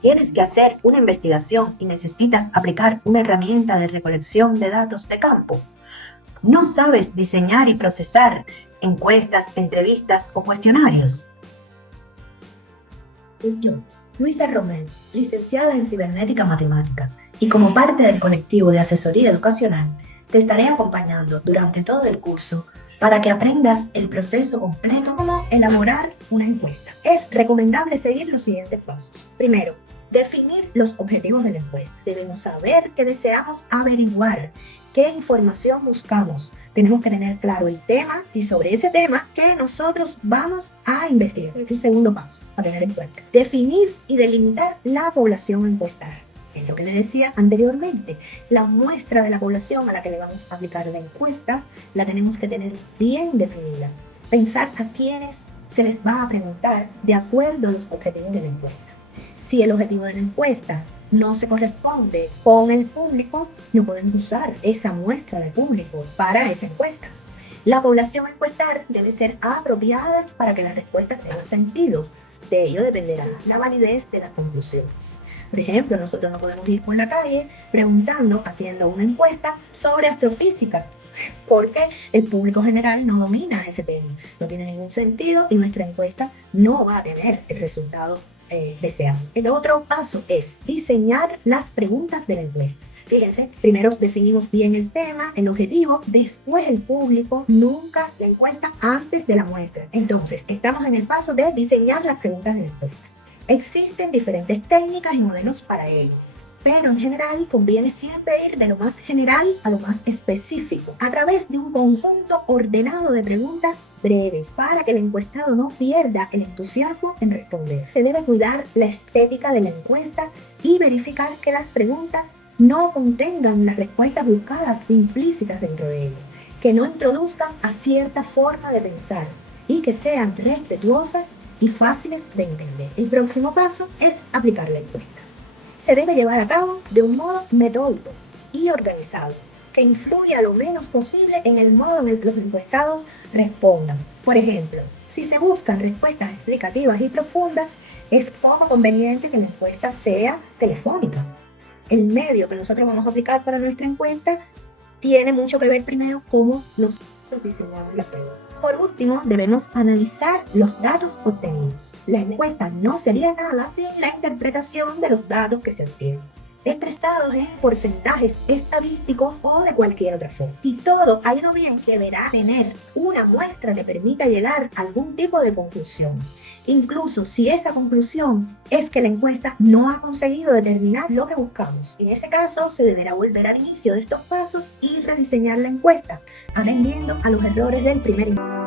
tienes que hacer una investigación y necesitas aplicar una herramienta de recolección de datos de campo. ¿No sabes diseñar y procesar encuestas, entrevistas o cuestionarios? Soy yo, Luisa Romero, licenciada en Cibernética Matemática, y como parte del colectivo de asesoría educacional, te estaré acompañando durante todo el curso para que aprendas el proceso completo como elaborar una encuesta. Es recomendable seguir los siguientes pasos. Primero, definir los objetivos de la encuesta. Debemos saber qué deseamos averiguar, qué información buscamos. Tenemos que tener claro el tema y sobre ese tema que nosotros vamos a investigar. Es el segundo paso a tener en cuenta. Definir y delimitar la población a encuestar. Es lo que les decía anteriormente. La muestra de la población a la que le vamos a aplicar la encuesta la tenemos que tener bien definida. Pensar a quiénes se les va a preguntar de acuerdo a los objetivos de la encuesta. Si el objetivo de la encuesta no se corresponde con el público, no podemos usar esa muestra de público para esa encuesta. La población a encuestar debe ser apropiada para que las respuestas tengan sentido. De ello dependerá la validez de las conclusiones. Por ejemplo, nosotros no podemos ir por la calle preguntando, haciendo una encuesta sobre astrofísica, porque el público general no domina ese tema. No tiene ningún sentido y nuestra encuesta no va a tener el resultado deseado. El otro paso es diseñar las preguntas de la encuesta. Fíjense, primero definimos bien el tema, el objetivo, después el público, nunca la encuesta antes de la muestra. Entonces, estamos en el paso de diseñar las preguntas de la encuesta. Existen diferentes técnicas y modelos para ello, pero en general conviene siempre ir de lo más general a lo más específico, a través de un conjunto ordenado de preguntas breves, para que el encuestado no pierda el entusiasmo en responder. Se debe cuidar la estética de la encuesta y verificar que las preguntas no contengan las respuestas buscadas implícitas dentro de ellas, que no introduzcan a cierta forma de pensar y que sean respetuosas y fáciles de entender. El próximo paso es aplicar la encuesta. Se debe llevar a cabo de un modo metódico y organizado, que influya lo menos posible en el modo en el que los encuestados respondan. Por ejemplo, si se buscan respuestas explicativas y profundas, es poco conveniente que la encuesta sea telefónica. El medio que nosotros vamos a aplicar para nuestra encuesta tiene mucho que ver primero cómo nosotros diseñamos la pregunta. Por último, debemos analizar los datos obtenidos. La encuesta no sería nada sin la interpretación de los datos que se obtienen, expresados en porcentajes estadísticos o de cualquier otra forma. Si todo ha ido bien, deberá tener una muestra que permita llegar a algún tipo de conclusión. Incluso si esa conclusión es que la encuesta no ha conseguido determinar lo que buscamos. En ese caso, se deberá volver al inicio de estos pasos y rediseñar la encuesta, atendiendo a los errores del primer intento.